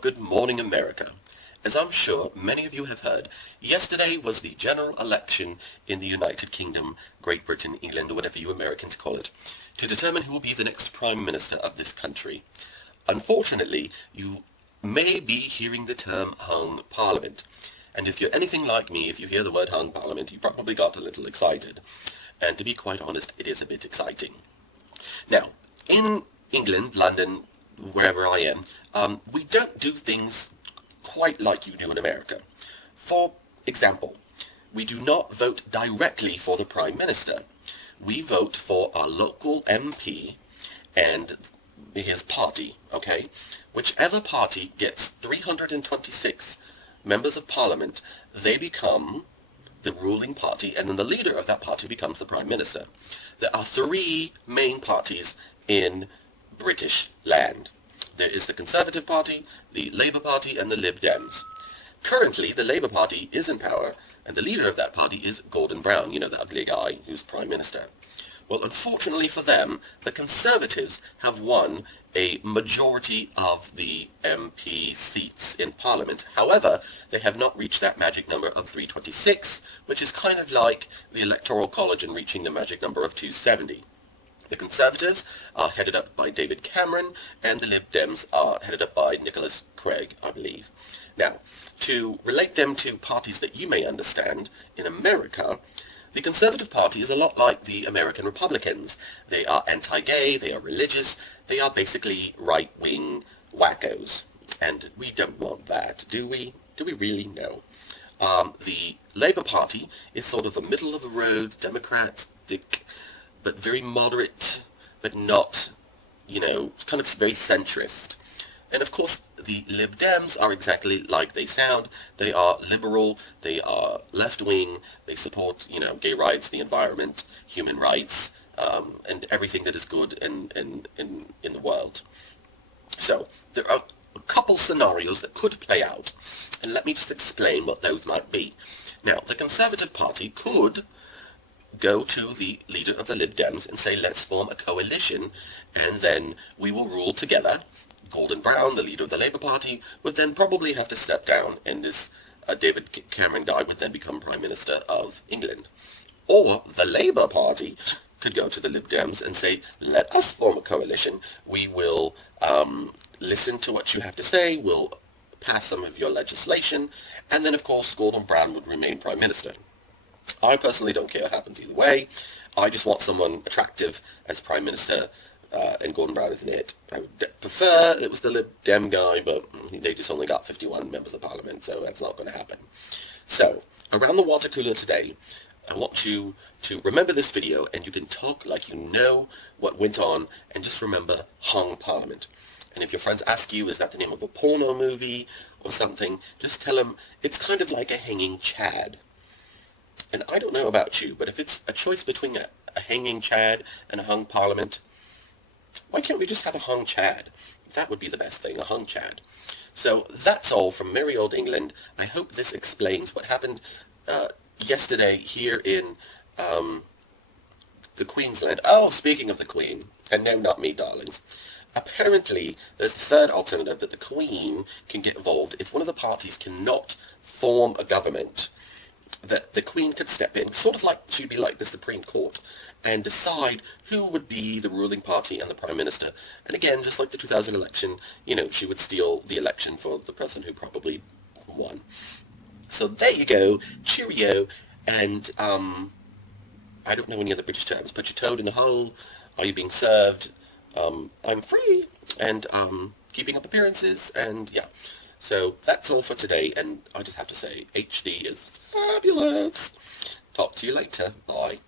good morning, America. As I'm sure many of you have heard, yesterday was the general election in the United Kingdom, Great Britain, England, or whatever you Americans call it, to determine who will be the next Prime Minister of this country. Unfortunately, you may be hearing the term hung parliament. And if you're anything like me, if you hear the word hung parliament, you probably got a little excited. And to be quite honest, it is a bit exciting. Now, in England, London, wherever I am, we don't do things quite like you do in America. For example, we do not vote directly for the Prime Minister. We vote for our local MP and his party, okay? Whichever party gets 326 members of Parliament, they become the ruling party, and then the leader of that party becomes the Prime Minister. There are three main parties in British land. There is the Conservative Party, the Labour Party, and the Lib Dems. Currently, the Labour Party is in power, and the leader of that party is Gordon Brown, you know, the ugly guy who's Prime Minister. Well, unfortunately for them, the Conservatives have won a majority of the MP seats in Parliament. However, they have not reached that magic number of 326, which is kind of like the Electoral College and reaching the magic number of 270. The Conservatives are headed up by David Cameron, and the Lib Dems are headed up by Nicholas Craig, I believe. Now, to relate them to parties that you may understand, in America, the Conservative Party is a lot like the American Republicans. They are anti-gay, they are religious, they are basically right-wing wackos. And we don't want that, do we? Do we really? No. The Labour Party is sort of a middle-of-the-road, democratic, but very moderate, but not, you know, kind of very centrist. And of course, the Lib Dems are exactly like they sound. They are liberal, they are left-wing, they support, you know, gay rights, the environment, human rights, and everything that is good in the world. So, there are a couple scenarios that could play out, and let me just explain what those might be. Now, the Conservative Party could go to the leader of the Lib Dems and say, let's form a coalition, and then we will rule together. Gordon Brown, the leader of the Labour Party, would then probably have to step down, and this David Cameron guy would then become Prime Minister of England. Or the Labour Party could go to the Lib Dems and say, let us form a coalition. We will listen to what you have to say, we'll pass some of your legislation, and then of course Gordon Brown would remain Prime Minister. I personally don't care what happens either way. I just want someone attractive as Prime Minister, and Gordon Brown isn't it. I would prefer it was the Lib Dem guy, but they just only got 51 members of Parliament, so that's not going to happen. So, around the water cooler today, I want you to remember this video, and you can talk like you know what went on, and just remember hung Parliament. And if your friends ask you, is that the name of a porno movie or something, just tell them it's kind of like a hanging Chad. And I don't know about you, but if it's a choice between a hanging Chad and a hung Parliament, why can't we just have a hung Chad? That would be the best thing, a hung Chad. So that's all from merry old England. I hope this explains what happened yesterday here in the Queensland. Oh, speaking of the Queen, and no, not me, darlings. Apparently, there's a third alternative that the Queen can get involved if one of the parties cannot form a government. That the Queen could step in, sort of like she'd be like the Supreme Court, and decide who would be the ruling party and the Prime Minister. And again, just like the 2000 election, you know, she would steal the election for the person who probably won. So there you go, cheerio, and I don't know any other British terms. Put your toad in the hole, are you being served, I'm free, and keeping up appearances, and yeah. So that's all for today, and I just have to say, HD is fabulous. Talk to you later. Bye.